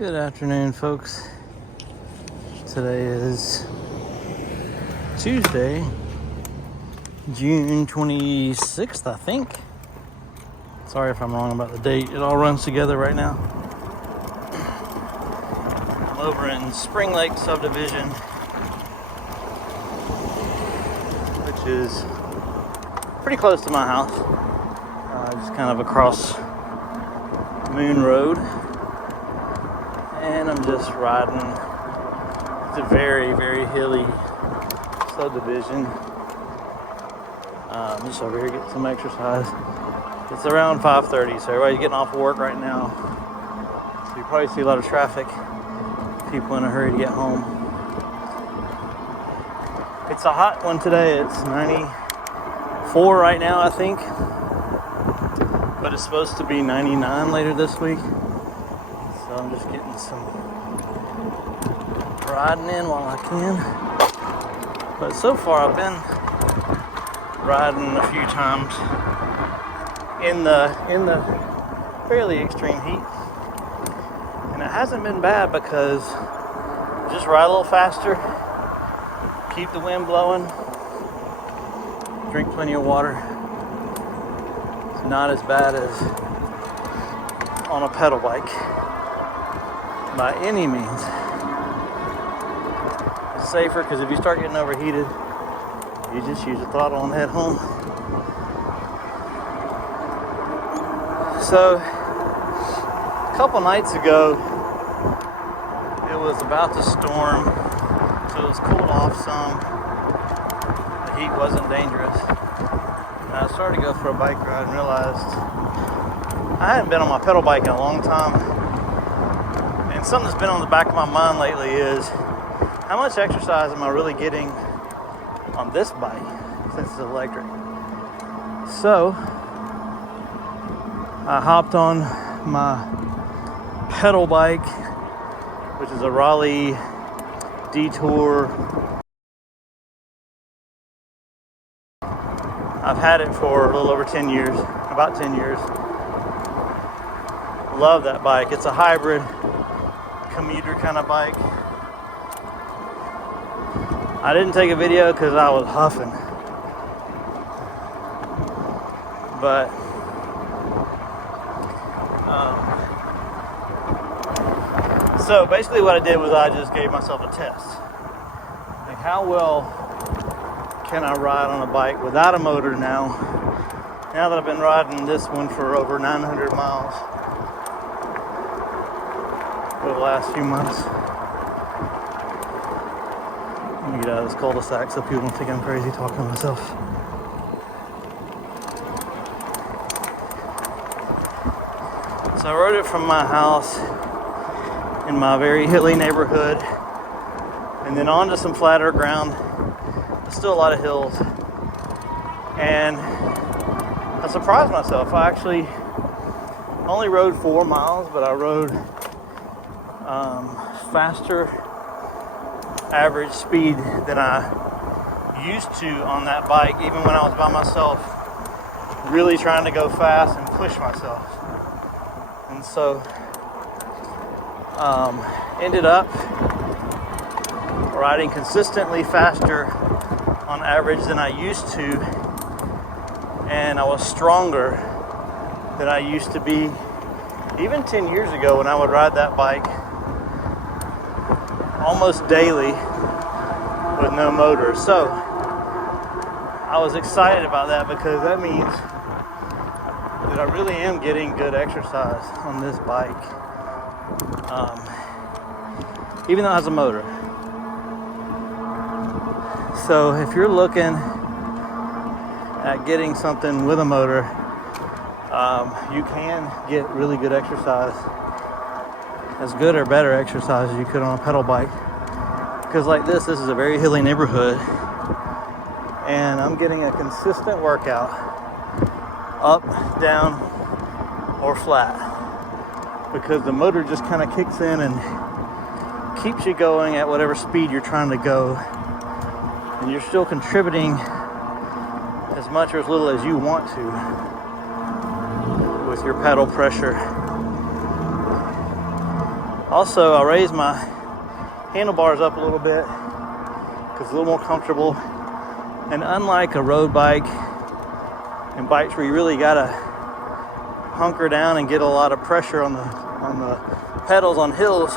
Good afternoon, folks. Today is Tuesday, June 26th, I think. Sorry if I'm wrong about the date. It all runs together right now. I'm over in Spring Lake subdivision, which is pretty close to my house. Just kind of across Moon Road. And I'm just riding. It's a very, very hilly subdivision. Just over here getting some exercise. It's around 5:30, so everybody's getting off of work right now. So you probably see a lot of traffic. People in a hurry to get home. It's a hot one today. It's 94 right now, I think. But it's supposed to be 99 later this week. So I'm just getting some riding in while I can. But so far I've been riding a few times in the fairly extreme heat. And it hasn't been bad because just ride a little faster, keep the wind blowing, drink plenty of water. It's not as bad as on a pedal bike. By any means. It's safer because if you start getting overheated, you just use the throttle and head home. So, a couple nights ago, it was about to storm, so it was cooled off some. The heat wasn't dangerous. And I started to go for a bike ride and realized I hadn't been on my pedal bike in a long time. And something that's been on the back of my mind lately is how much exercise am I really getting on this bike since it's electric? So I hopped on my pedal bike, which is a Raleigh Detour. I've had it for a little over 10 years, about 10 years. Love that bike. It's a hybrid commuter kind of bike. I didn't take a video because I was huffing. But so basically what I did was I just gave myself a test. Like, how well can I ride on a bike without a motor now that I've been riding this one for over 900 miles for the last few months. Let me get out of this cul-de-sac so people don't think I'm crazy talking to myself. So I rode it from my house in my very hilly neighborhood and then onto some flatter ground. There's still a lot of hills. And I surprised myself. I actually only rode 4 miles, but I rode faster average speed than I used to on that bike, even when I was by myself, really trying to go fast and push myself. And so ended up riding consistently faster on average than I used to, and I was stronger than I used to be even 10 years ago when I would ride that bike almost daily with no motor. So I was excited about that because that means that I really am getting good exercise on this bike, even though it has a motor. So if you're looking at getting something with a motor, you can get really good exercise, as good or better exercise as you could on a pedal bike. Because like this is a very hilly neighborhood, and I'm getting a consistent workout, up, down, or flat, because the motor just kind of kicks in and keeps you going at whatever speed you're trying to go, and you're still contributing as much or as little as you want to with your pedal pressure. Also, I raised my handlebars up a little bit because it's a little more comfortable. And unlike a road bike and bikes where you really gotta hunker down and get a lot of pressure on the pedals on hills,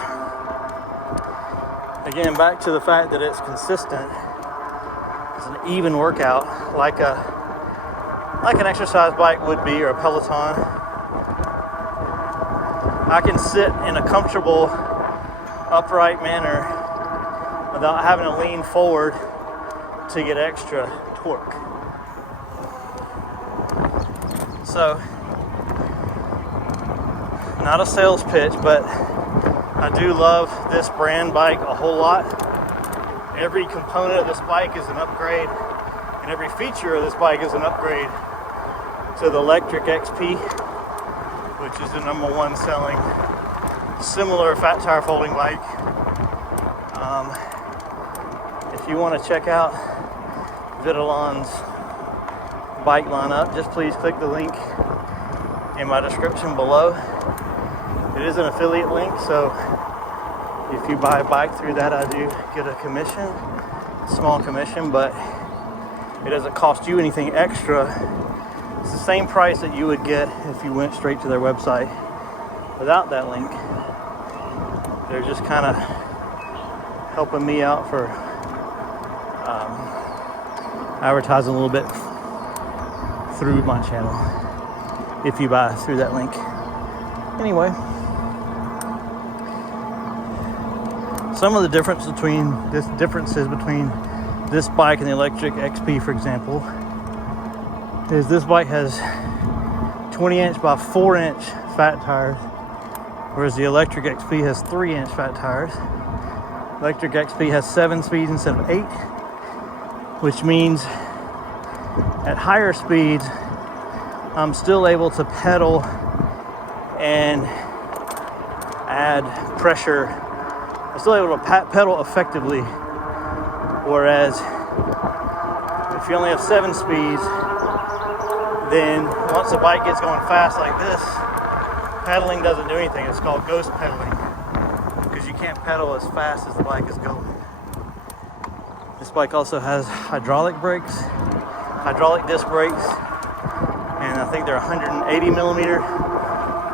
again, back to the fact that it's consistent. It's an even workout, like an exercise bike would be, or a Peloton. I can sit in a comfortable, upright manner without having to lean forward to get extra torque. So, not a sales pitch, but I do love this brand bike a whole lot. Every component of this bike is an upgrade, and every feature of this bike is an upgrade to the Lectric XP, which is the #1 selling similar fat tire folding bike. If you want to check out Vitilan's bike lineup, just please click the link in my description below. It is an affiliate link, so if you buy a bike through that, I do get a commission, small commission, but it doesn't cost you anything extra. It's the same price that you would get if you went straight to their website without that link. They're just kind of helping me out for advertising a little bit through my channel if you buy through that link. Anyway, some of the differences between this bike and the Lectric XP, for example, is this bike has 20-inch by 4-inch fat tires, whereas the Lectric XP has 3-inch fat tires. Lectric XP has 7 speeds instead of 8, which means at higher speeds, I'm still able to pedal and add pressure. I'm still able to pedal effectively, whereas if you only have 7 speeds, then once the bike gets going fast like this, pedaling doesn't do anything. It's called ghost pedaling, because you can't pedal as fast as the bike is going. This bike also has hydraulic disc brakes, and I think they're 180 millimeter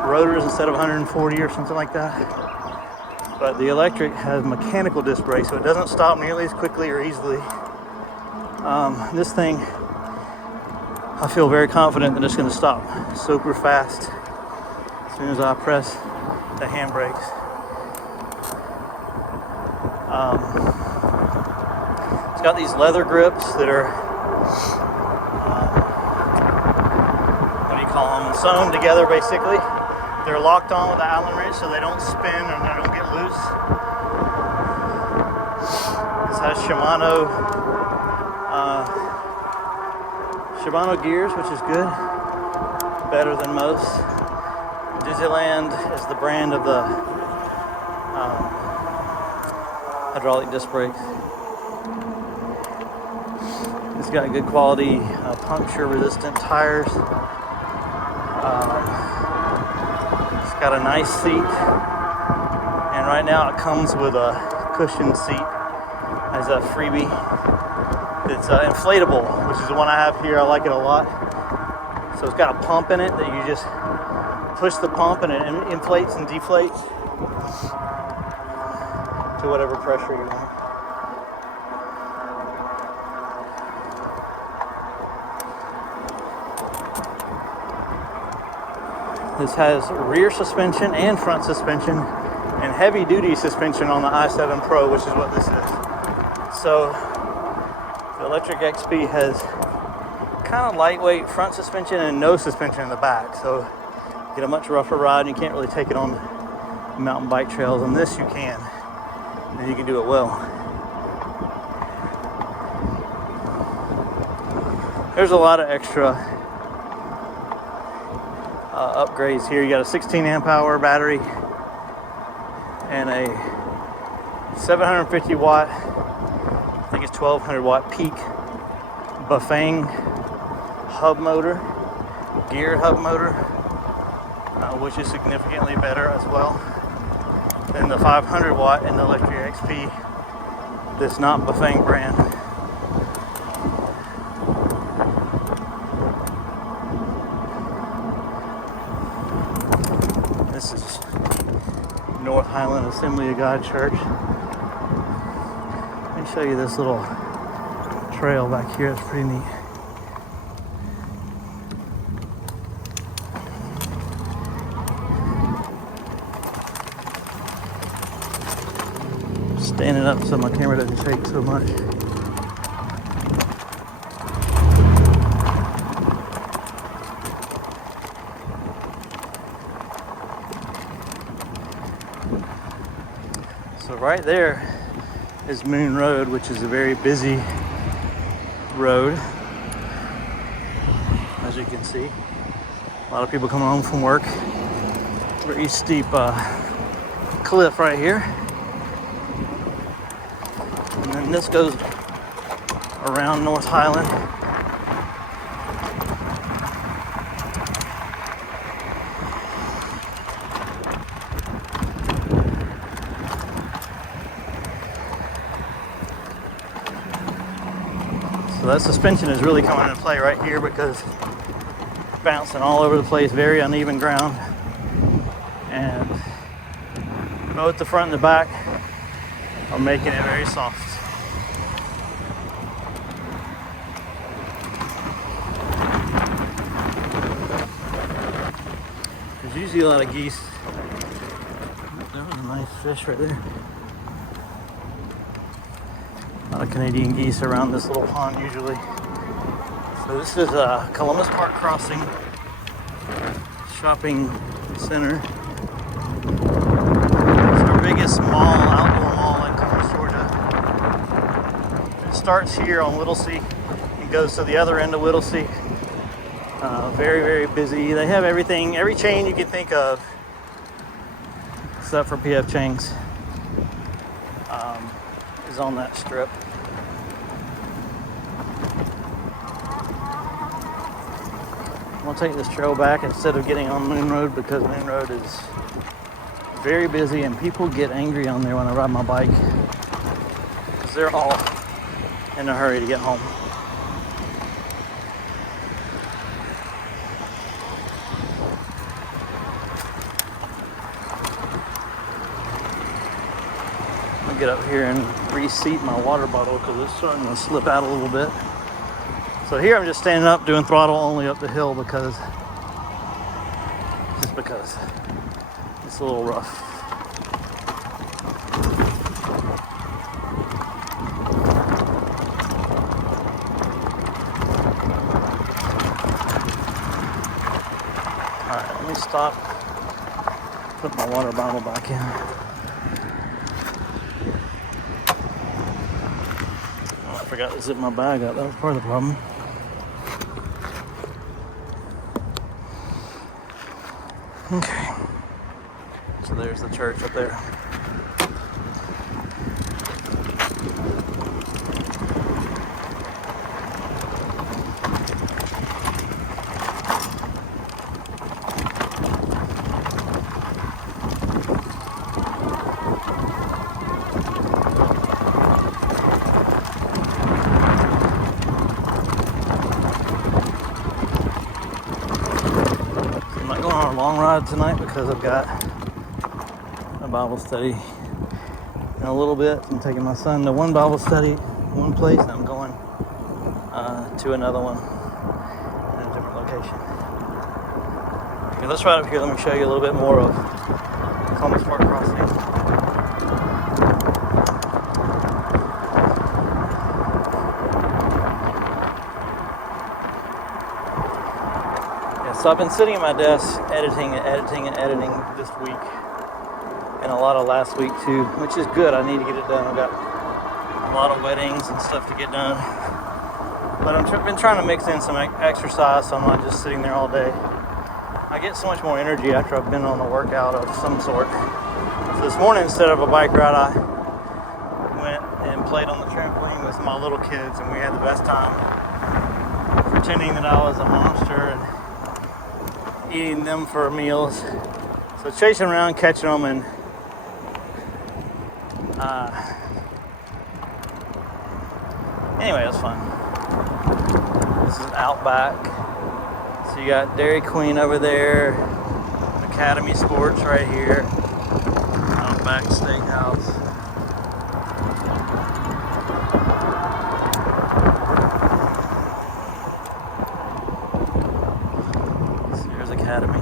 rotors instead of 140 or something like that. But the electric has mechanical disc brakes, so it doesn't stop nearly as quickly or easily. This thing, I feel very confident that it's going to stop super fast as soon as I press the handbrakes. It's got these leather grips that are, sewn together basically. They're locked on with the Allen wrench so they don't spin and they don't get loose. This has Shimano gears, which is good, better than most. Vitilan is the brand of the hydraulic disc brakes. It's got good quality puncture resistant tires. It's got a nice seat, and right now it comes with a cushioned seat as a freebie. It's inflatable, which is the one I have here. I like it a lot. So it's got a pump in it that you just push the pump and it inflates and deflates to whatever pressure you want. This has rear suspension and front suspension and heavy duty suspension on the i7 Pro, which is what this is. So the Lectric XP has kind of lightweight front suspension and no suspension in the back. So you get a much rougher ride and you can't really take it on mountain bike trails. On this you can, and you can do it well. There's a lot of extra upgrades here. You got a 16 amp hour battery and a 750 watt, I think it's 1200 watt peak Bafang hub motor, geared hub motor, which is significantly better as well than the 500 watt in the Lectric XP that's not Bafang brand. This is North Highland Assembly of God Church. Let me show you this little trail back here. It's pretty neat. Standing up so my camera doesn't shake so much. So right there is Moon Road, which is a very busy road, as you can see. A lot of people coming home from work. Very steep cliff right here. And then this goes around North Highland. So that suspension is really coming into play right here because it's bouncing all over the place, very uneven ground. And both the front and the back are making it very soft. There's usually a lot of geese. There was a nice fish right there. A lot of Canadian geese around this little pond usually. So this is Columbus Park Crossing shopping center. It's our biggest mall, outdoor mall in Columbus, Georgia. It starts here on Whittlesey and goes to the other end of Whittlesey. Very, very busy. They have everything, every chain you can think of, except for PF Chang's, is on that strip. I'm gonna take this trail back instead of getting on Moon Road because Moon Road is very busy and people get angry on there when I ride my bike because they're all in a hurry to get home. Get up here and reseat my water bottle because it's starting to slip out a little bit. So here I'm just standing up doing throttle only up the hill because it's a little rough. Alright, let me stop, put my water bottle back in. I forgot to zip my bag up. That was part of the problem. Okay. So there's the church up there. Long ride tonight because I've got a Bible study in a little bit. I'm taking my son to one Bible study, one place, and I'm going to another one in a different location. Okay, let's ride up here. Let me show you a little bit more of Columbus Park Crossing. So I've been sitting at my desk editing this week and a lot of last week too, which is good. I need to get it done. I've got a lot of weddings and stuff to get done. But I've been trying to mix in some exercise so I'm not just sitting there all day. I get so much more energy after I've been on a workout of some sort. So this morning, instead of a bike ride, I went and played on the trampoline with my little kids and we had the best time pretending that I was a monster and eating them for meals. So chasing around, catching them, and Anyway, it was fun. This is Outback. So you got Dairy Queen over there, Academy Sports right here, Outback Steakhouse. So here's Academy.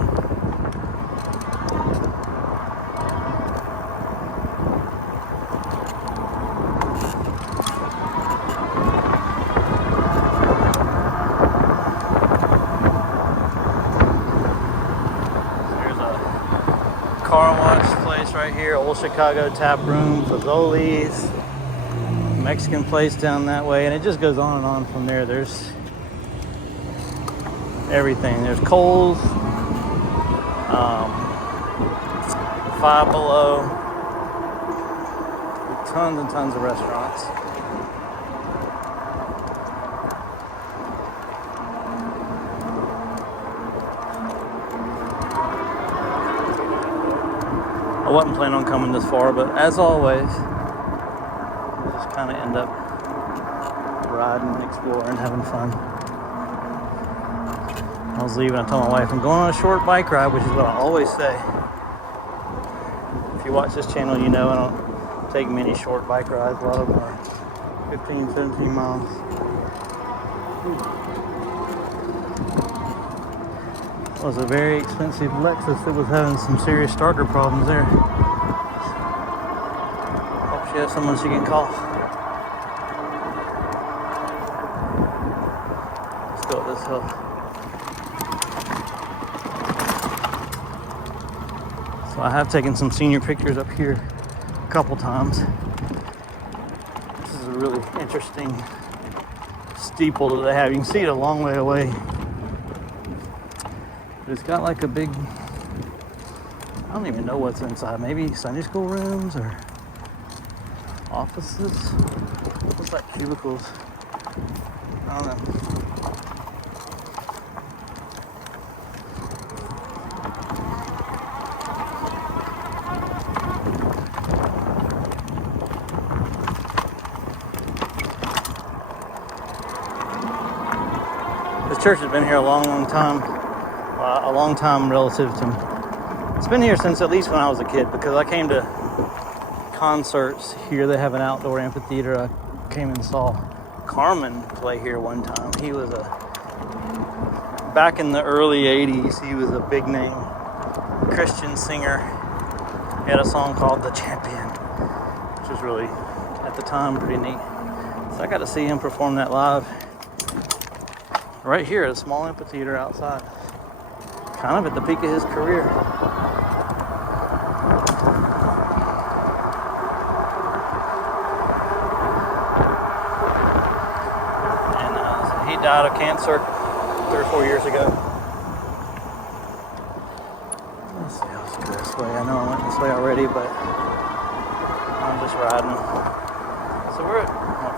Car wash place right here, Old Chicago Tap Room, Fazoli's, Mexican place down that way, and it just goes on and on from there. There's everything. There's Kohl's, Five Below, tons and tons of restaurants. I wasn't planning on coming this far, but as always, I just kind of end up riding, exploring, having fun. I was leaving, I told my wife I'm going on a short bike ride, which is what I always say. If you watch this channel, you know I don't take many short bike rides. A lot of them are 15, 17 miles. It was a very expensive Lexus that was having some serious starter problems there. Hope she has someone she can call. Let's go up this hill. So I have taken some senior pictures up here a couple times. This is a really interesting steeple that they have. You can see it a long way away. It's got like a big, I don't even know what's inside. Maybe Sunday school rooms or offices. Looks like cubicles. I don't know. This church has been here a long, long time. A long time relative to me. It's been here since at least when I was a kid, because I came to concerts here. They have an outdoor amphitheater. I came and saw Carmen play here one time. He was back in the early 80s, he was a big name Christian singer. He had a song called The Champion, which was really, at the time, pretty neat. So I got to see him perform that live right here at a small amphitheater outside. Kind of at the peak of his career. And so he died of cancer 3 or 4 years ago. Let's see, let's go this way. I know I went this way already, but I'm just riding. So we're at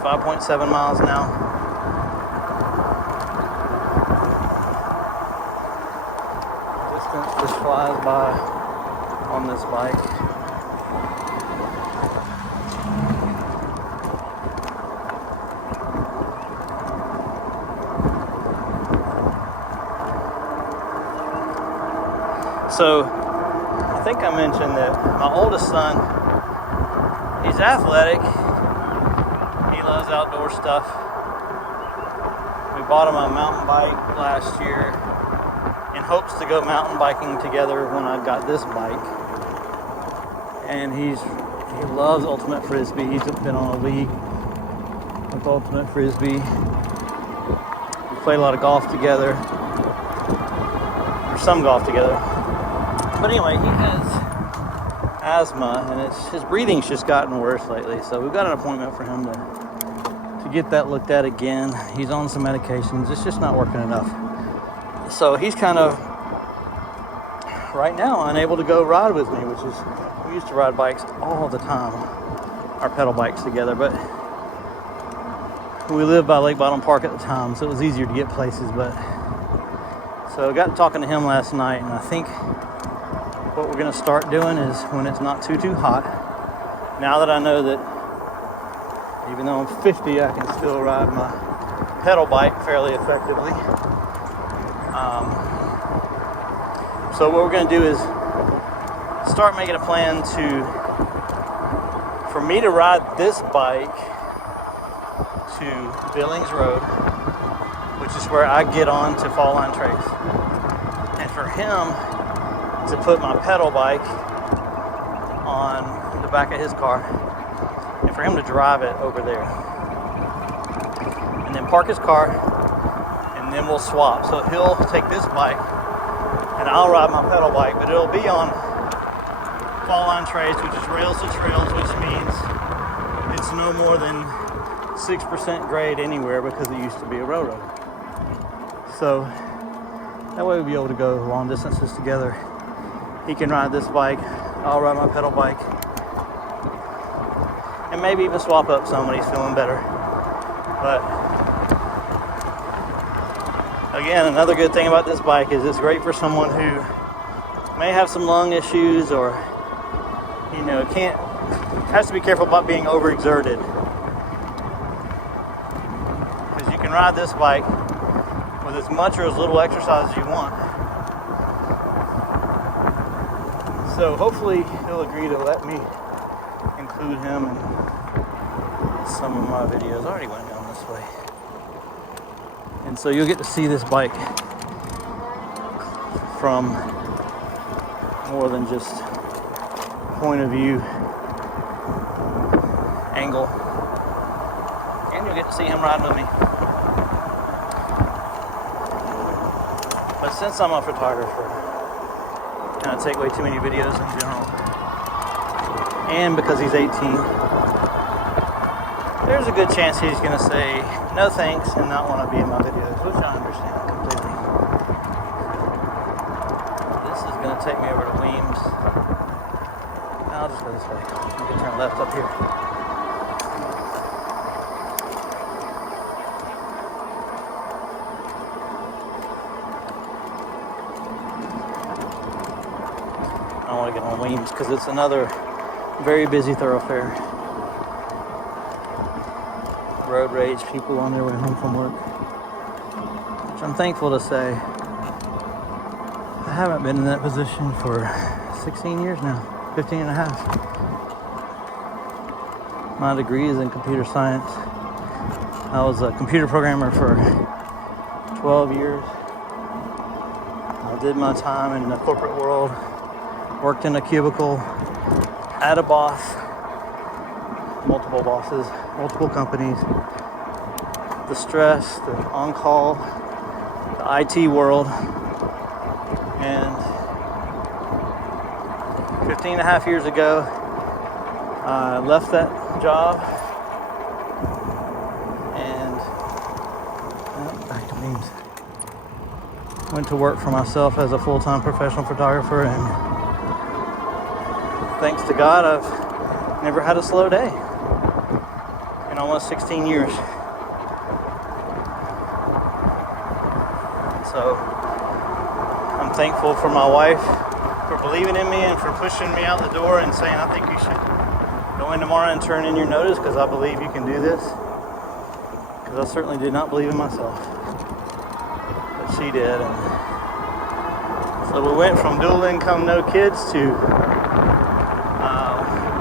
5.7 miles now. Just flies by on this bike. So I think I mentioned that my oldest son, he's athletic. He loves outdoor stuff. We bought him a mountain bike last year in hopes to go mountain biking together when I got this bike. And he loves ultimate frisbee. He's been on a league with ultimate frisbee. We played a lot of golf together, or some golf together. But anyway, he has asthma, and his breathing's just gotten worse lately. So we've got an appointment for him to get that looked at again. He's on some medications. It's just not working enough. So he's kind of, right now, unable to go ride with me, which is, we used to ride bikes all the time, our pedal bikes together, but we lived by Lake Bottom Park at the time, so it was easier to get places. But so I got talking to him last night, and I think what we're going to start doing is, when it's not too hot, now that I know that even though I'm 50, I can still ride my pedal bike fairly effectively. So what we're going to do is start making a plan for me to ride this bike to Billings Road, which is where I get on to Fall Line Trace, and for him to put my pedal bike on the back of his car and for him to drive it over there, and then park his car, and then we'll swap. So he'll take this bike and I'll ride my pedal bike, but it'll be on Fall Line Trace, which is rails to trails, which means it's no more than 6% grade anywhere because it used to be a railroad. So that way we'll be able to go long distances together. He can ride this bike, I'll ride my pedal bike, and maybe even swap up some when he's feeling better. But again, another good thing about this bike is it's great for someone who may have some lung issues, or has to be careful about being overexerted, because you can ride this bike with as much or as little exercise as you want. So hopefully he'll agree to let me include him in some of my videos. I already went down this way. And so you'll get to see this bike from more than just point of view angle. And you'll get to see him riding with me. But since I'm a photographer, I kind of take way too many videos in general. And because he's 18, there's a good chance he's going to say no thanks and not want to be in my videos, which I understand completely. This is going to take me over to Weems. I'll just go this way. You can turn left up here. I want to get on Weems because it's another very busy thoroughfare. Road rage, people on their way home from work, which I'm thankful to say I haven't been in that position for 16 years now, 15 and a half. My degree is in computer science. I was a computer programmer for 12 years. I did my time in the corporate world, worked in a cubicle, had a boss, multiple bosses, multiple companies, the stress, the on-call, the IT world, and 15 and a half years ago, I left that job and back to Weems. Went to work for myself as a full-time professional photographer, and thanks to God, I've never had a slow day in almost 16 years. So I'm thankful for my wife for believing in me and for pushing me out the door and saying, I think you should go in tomorrow and turn in your notice because I believe you can do this. Because I certainly did not believe in myself. But she did. And so we went from dual income, no kids to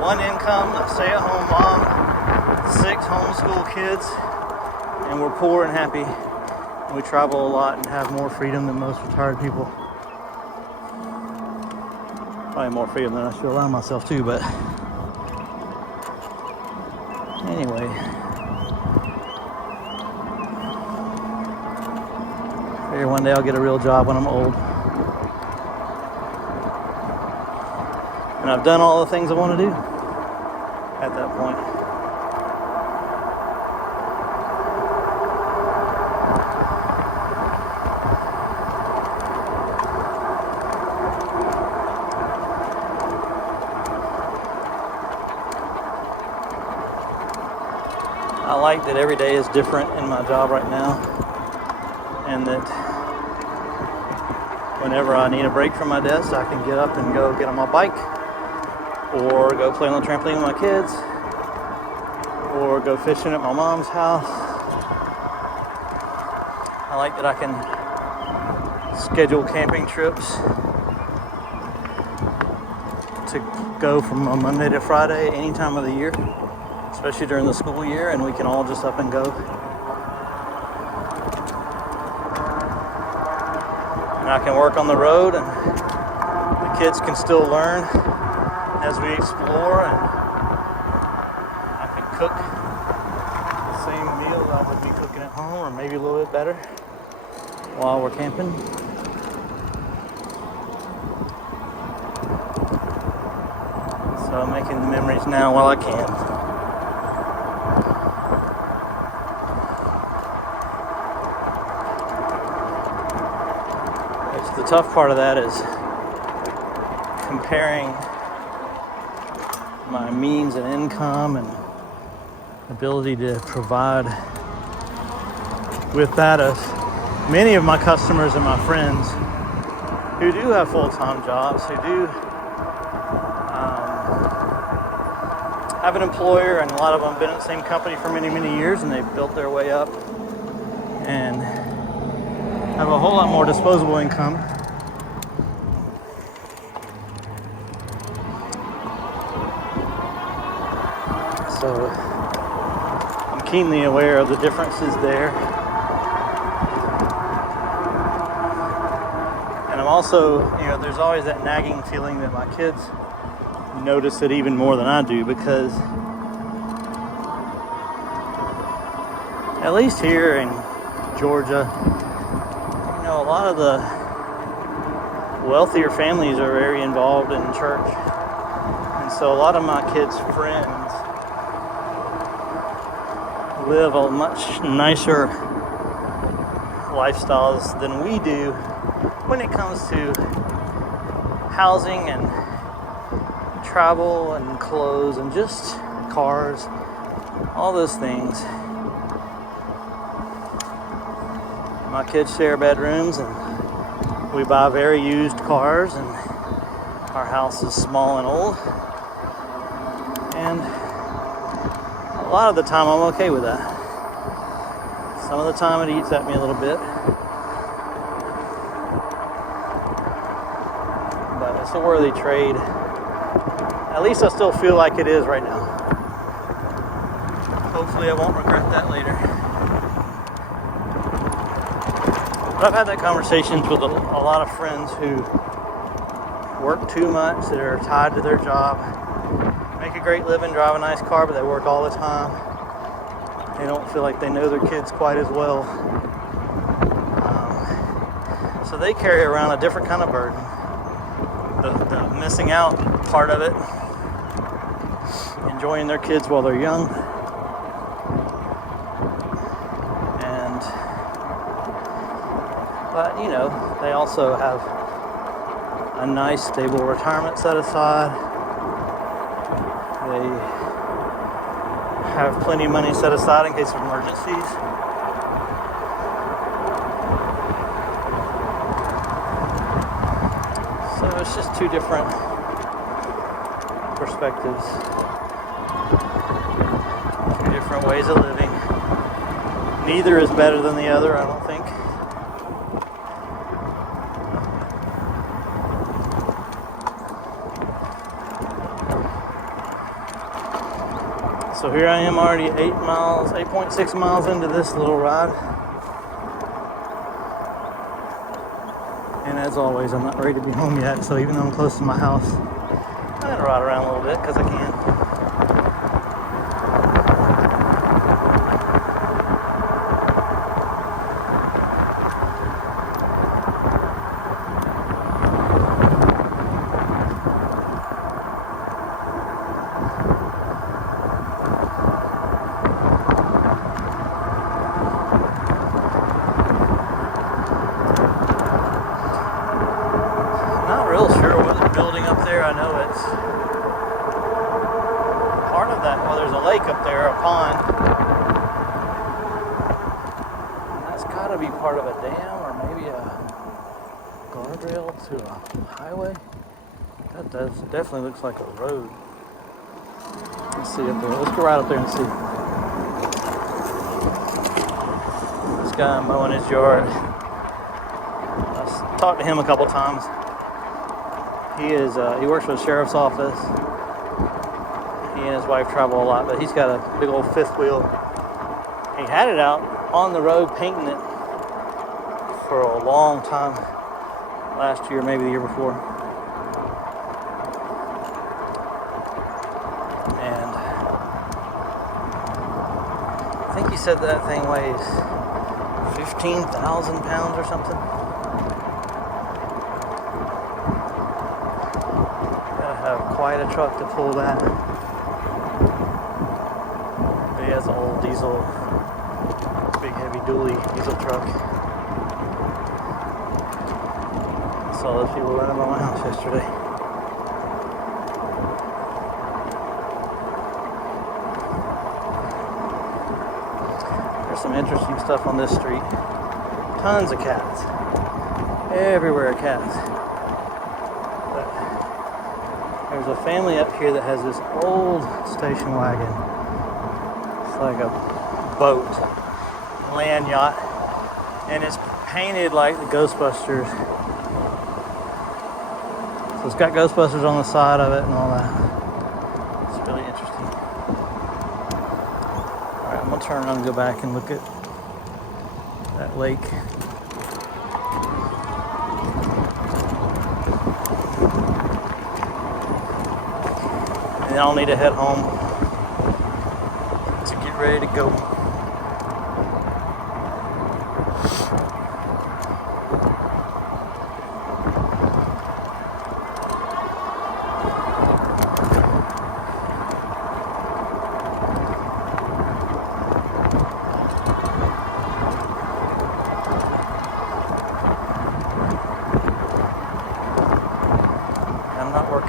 one income, a stay-at-home mom, 6 homeschool kids, and we're poor and happy. And we travel a lot and have more freedom than most retired people. Probably more freedom than I should allow myself to, but anyway. Maybe one day I'll get a real job when I'm old. And I've done all the things I want to do at that point. I like that every day is different in my job right now, and that whenever I need a break from my desk, I can get up and go get on my bike or go play on the trampoline with my kids, or go fishing at my mom's house. I like that I can schedule camping trips to go from a Monday to Friday any time of the year, especially during the school year, and we can all just up and go. And I can work on the road, and the kids can still learn as we explore, and I can cook the same meal that I would be cooking at home, or maybe a little bit better, while we're camping. So I'm making the memories now while I can. The tough part of that is comparing my means and income and ability to provide with that of many of my customers and my friends who do have full-time jobs, who do have an employer, and a lot of them have been at the same company for many, many years, and they've built their way up and have a whole lot more disposable income. So I'm keenly aware of the differences there. And I'm also, there's always that nagging feeling that my kids notice it even more than I do, because at least here in Georgia, a lot of the wealthier families are very involved in church. And so a lot of my kids' friends live a much nicer lifestyles than we do when it comes to housing and travel and clothes and just cars, all those things. My kids share bedrooms, and we buy very used cars, and our house is small and old. And a lot of the time I'm okay with that. Some of the time it eats at me a little bit. But it's a worthy trade. At least I still feel like it is right now. Hopefully I won't regret that later. But I've had that conversations with a lot of friends who work too much, that are tied to their job, make a great living, drive a nice car, but they work all the time. They don't feel like they know their kids quite as well. So they carry around a different kind of burden. The missing out part of it, enjoying their kids while they're young. But, they also have a nice, stable retirement set aside. They have plenty of money set aside in case of emergencies. So it's just two different perspectives, two different ways of living. Neither is better than the other, I don't think. So here I am already 8.6 miles into this little ride. And as always, I'm not ready to be home yet, so even though I'm close to my house, I'm gonna ride around a little bit because I can. I know it's part of that. Well, there's a lake up there, a pond. That's got to be part of a dam or maybe a guardrail to a highway. That does definitely looks like a road. Let's see up there. Let's go right up there and see. This guy mowing his yard. I talked to him a couple times. He works for the sheriff's office. He and his wife travel a lot, but he's got a big old fifth wheel. He had it out on the road painting it for a long time. Last year, maybe the year before. And I think he said that thing weighs 15,000 pounds or something. Gotta have quite a truck to pull that. But he has an old diesel, big heavy dually diesel truck. I saw those people running by my house yesterday. There's some interesting stuff on this street. Tons of cats. Everywhere are cats. But there's a family up here that has this old station wagon. It's like a boat, land yacht, and it's painted like the Ghostbusters. So it's got Ghostbusters on the side of it and all that. It's really interesting. Alright, I'm going to turn around and go back and look at that lake. And I'll need to head home to get ready to go.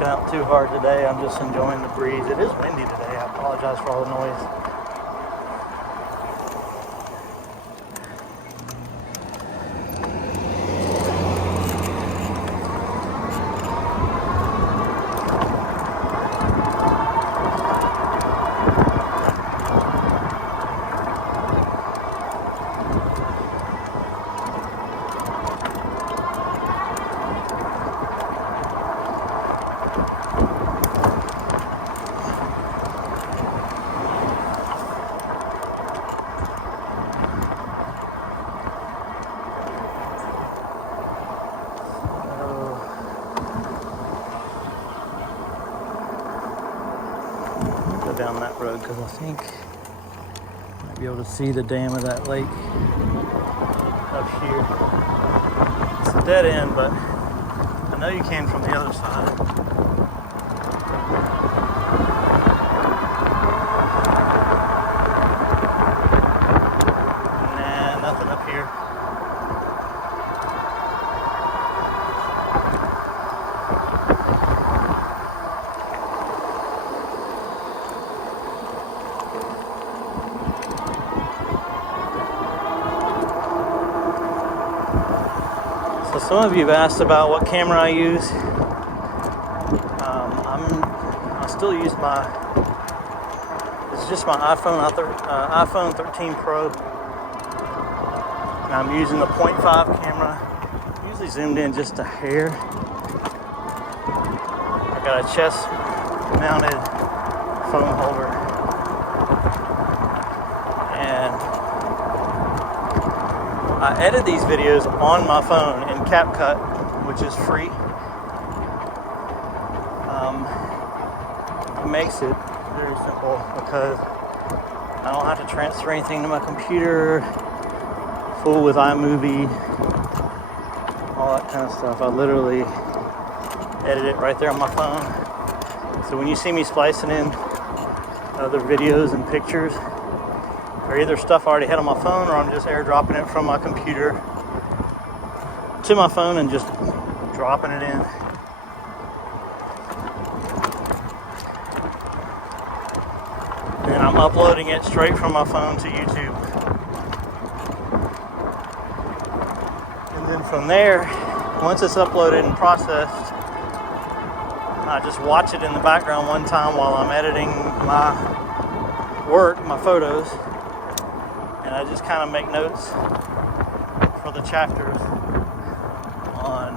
Out too hard today. I'm just enjoying the breeze. It is windy today. I apologize for all the noise. Down that road because I think I might be able to see the dam of that lake up here. It's a dead end, but I know you came from the other side. Nah, nothing up here. So some of you have asked about what camera I use. I still use it's just my iPhone 13 Pro. And I'm using the 0.5 camera. Usually zoomed in just a hair. I got a chest mounted phone holder. And I edit these videos on my phone in CapCut, which is free. It makes it very simple because I don't have to transfer anything to my computer, fool with iMovie, all that kind of stuff. I literally edit it right there on my phone. So when you see me splicing in other videos and pictures, or either stuff I already had on my phone, or I'm just airdropping it from my computer to my phone and just dropping it in. And I'm uploading it straight from my phone to YouTube. And then from there, once it's uploaded and processed, I just watch it in the background one time while I'm editing my work, my photos, and I just kind of make notes for the chapters on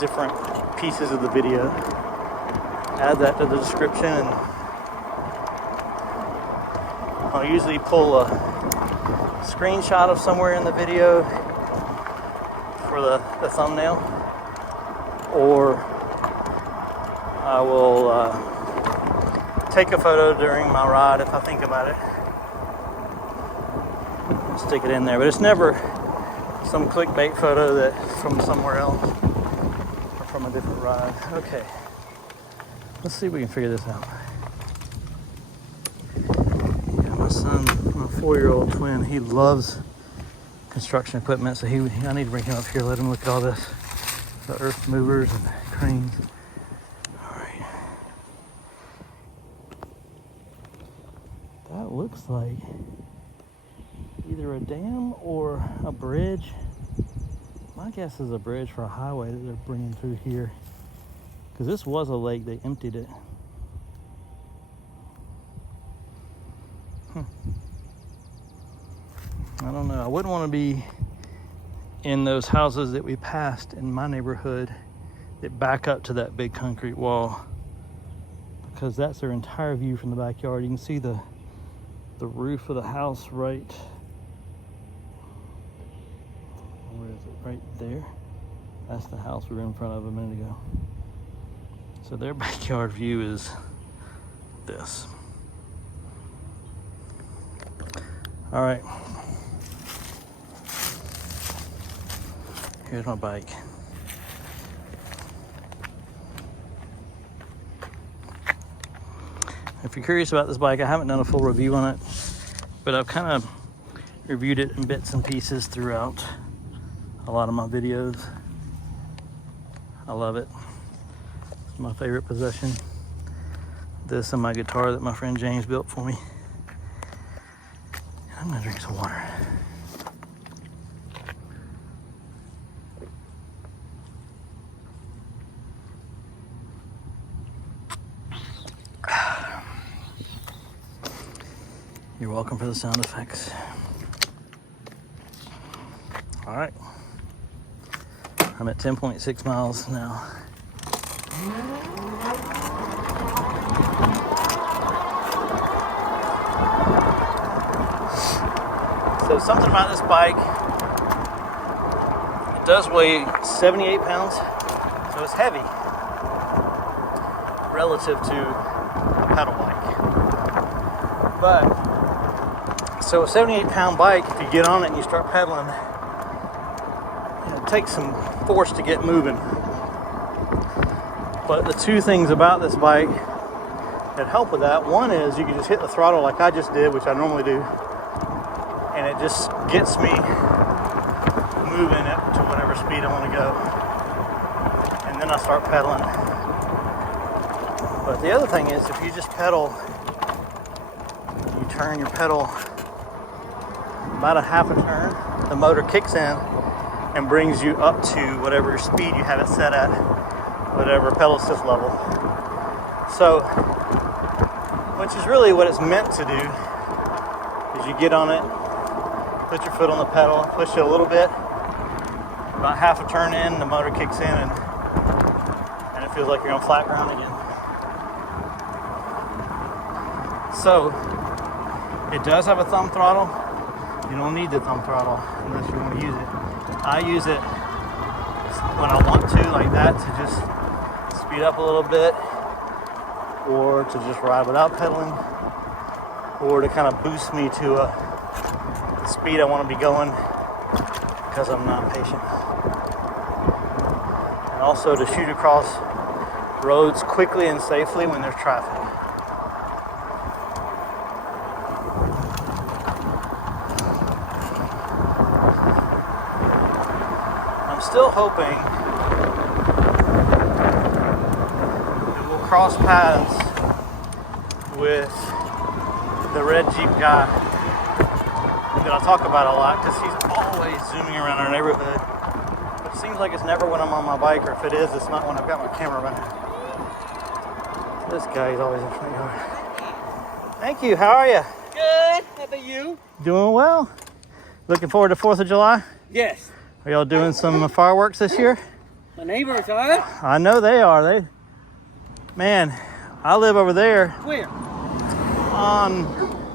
different pieces of the video. Add that to the description, and I'll usually pull a screenshot of somewhere in the video for the thumbnail, or I will take a photo during my ride if I think about it. Stick it in there, but it's never some clickbait photo that's from somewhere else or from a different ride. Okay, let's see if we can figure this out. Yeah, my son, my 4-year-old twin, he loves construction equipment, so I need to bring him up here, let him look at all this, the earth movers and cranes. All right, that looks like either a dam or a bridge. My guess is a bridge for a highway that they're bringing through here, because this was a lake. They emptied it. I don't know. I wouldn't want to be in those houses that we passed in my neighborhood that back up to that big concrete wall, because that's their entire view from the backyard. You can see the roof of the house right. Where is it? Right there. That's the house we were in front of a minute ago. So their backyard view is this. All right. Here's my bike. If you're curious about this bike, I haven't done a full review on it, but I've kind of reviewed it in bits and pieces throughout a lot of my videos. I love it. It's my favorite possession. This and my guitar that my friend James built for me. I'm gonna drink some water. You're welcome for the sound effects. All right, I'm at 10.6 miles now. So something about this bike, it does weigh 78 pounds, so it's heavy relative to a pedal bike. But, so a 78-pound bike, if you get on it and you start pedaling, it takes some force to get moving. But the two things about this bike that help with that, one is you can just hit the throttle like I just did, which I normally do, and it just gets me moving it to whatever speed I want to go. And then I start pedaling. But the other thing is, if you just pedal, you turn your pedal about a half a turn, the motor kicks in and brings you up to whatever speed you have it set at, whatever pedal assist level. So, which is really what it's meant to do, is you get on it, put your foot on the pedal, push it a little bit, about half a turn in, the motor kicks in, and it feels like you're on flat ground again. So, it does have a thumb throttle. You don't need the thumb throttle unless you want to use it. I use it when I want to, like that, to just speed up a little bit, or to just ride without pedaling, or to kind of boost me to the speed I want to be going because I'm not patient. And also to shoot across roads quickly and safely when there's traffic. Still hoping that we'll cross paths with the red Jeep guy that I talk about a lot, because he's always zooming around our neighborhood Seems like it's never when I'm on my bike, or if it is, it's not when I've got my camera running. This guy is always in the front yard. Thank you. How are you? Good. How about you? Doing well. Looking forward to 4th of July? Yes. Are y'all doing some fireworks this year? My neighbors are. I know they are. Man, I live over there. Where? On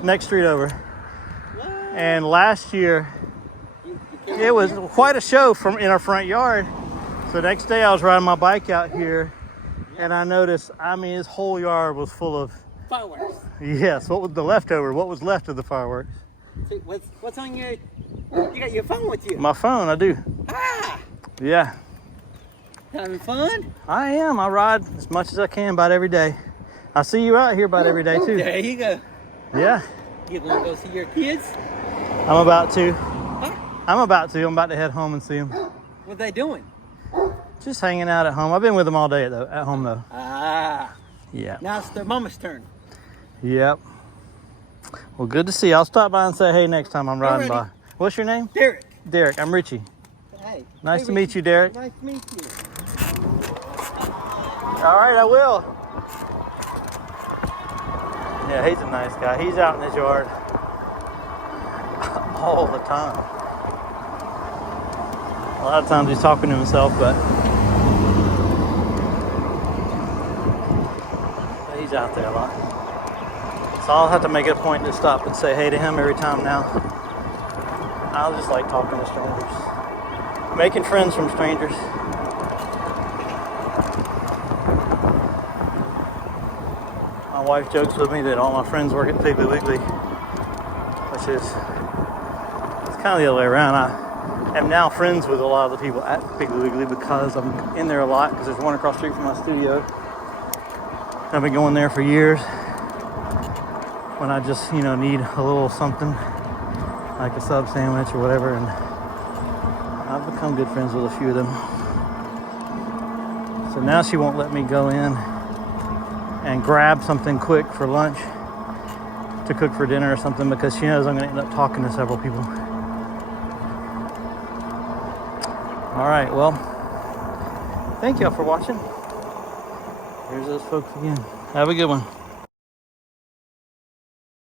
next street over. What? And last year, it was quite a show in our front yard. So the next day I was riding my bike out here, and I noticed, I mean, his whole yard was full of Fireworks. Yes, what was the leftover? What was left of the fireworks? So what's on your... You got your phone with you? My phone, I do. Ah! Yeah. Having fun? I am. I ride as much as I can about every day. I see you out here about every day too. There you go. Yeah. You gonna go see your kids? I'm about to. Huh? I'm about to head home and see them. What they doing? Just hanging out at home. I've been with them all day though. At home though. Ah. Yeah. Now it's their mama's turn. Yep. Well, good to see you. I'll stop by and say hey next time I'm riding by. What's your name? Derek. Derek. I'm Ritchie. Hey. Nice to meet you, Derek. Nice to meet you. All right, I will. Yeah, he's a nice guy. He's out in his yard all the time. A lot of times he's talking to himself, but he's out there a lot. So I'll have to make it a point to stop and say hey to him every time now. I just like talking to strangers. Making friends from strangers. My wife jokes with me that all my friends work at Piggly Wiggly, which is, it's kind of the other way around. I am now friends with a lot of the people at Piggly Wiggly because I'm in there a lot, because there's one across the street from my studio. I've been going there for years when I just, need a little something, like a sub sandwich or whatever, and I've become good friends with a few of them. So now she won't let me go in and grab something quick for lunch to cook for dinner or something, because she knows I'm going to end up talking to several people. All right, well, thank y'all for watching. Here's those folks again. Have a good one.